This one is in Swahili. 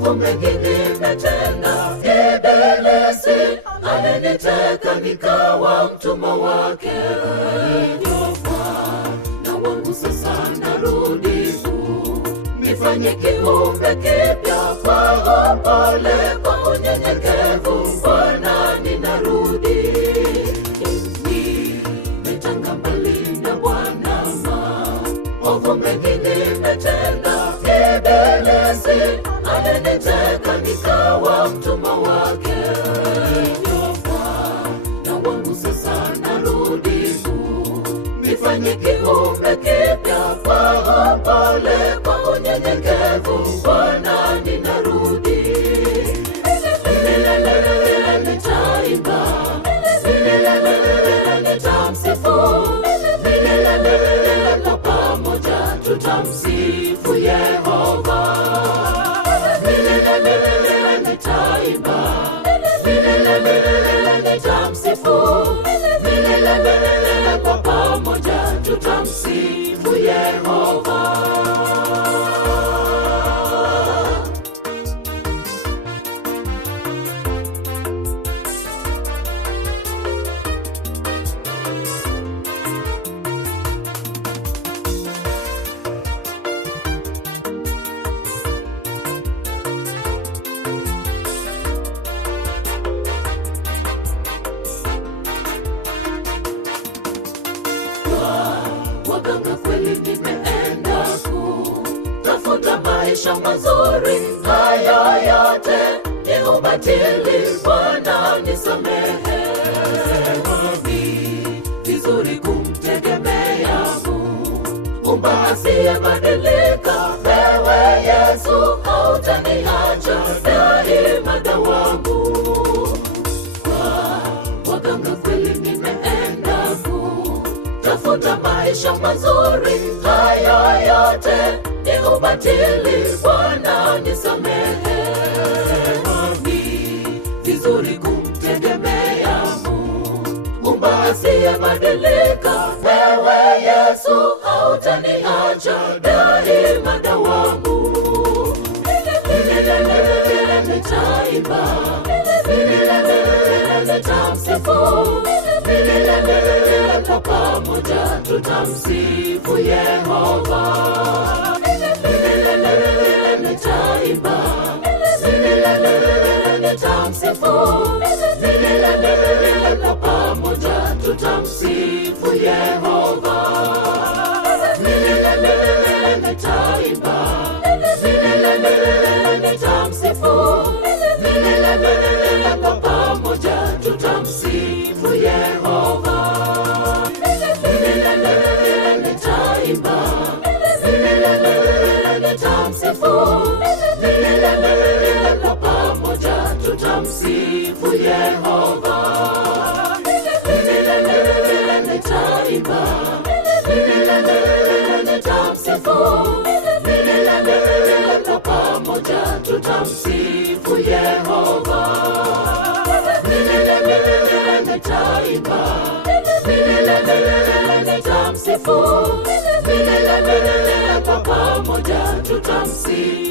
Maovu mengi nimetenda, Ibilisi aliniteka nikawa mtumwa wake. Na wangu sasa narudi, nifanye kiumbe kipya kwa upole, kwa unyenyekevu. Bwana ninarudi, nimetanga mbali na Bwana, maovu mengi nimetenda, Ibilisi aliniteka nikawa mtumwa wake. Na wangu sasa narudi, nifanye kiumbe kipya kwa upole, kwa unyenyekevu. Bwana ninarudi, nitaimba, nitamsifu, kwa pamoja tutamsifu Yehova. Nitaimba, nitamsifu, kwa pamoja tutamsifu Yehova. Waganga kweli nimeenda kutafuta maisha mazuri, hayo yote ni ubatili. Bwana nisamehe, ni vizuri kumtegemea Muumba asiyebadilika. Wewe Yesu hautaniacha daima dawamu. Waganga kweli nimeenda kutafuta maisha mazuri, hayo yote ni ubatili. Bwana nisamehe, ni vizuri kumtegemea Muumba asiyebadilika. Wewe Yesu hautaniacha daima dawamu. Nitaimba, nitamsifu, kwa pamoja tutamsifu Yehova. Nitaimba, nitamsifu, kwa pamoja tutamsifu Yehova. Nitaimba, nitamsifu, kwa pamoja tutamsifu Yehova. Nitaimba, nitamsifu, kwa pamoja tutamsifu Yehova. Nitaimba, nitamsifu, kwa pamoja tutamsifu Yehova. Nitaimba, nitamsifu, kwa pamoja tutamsifu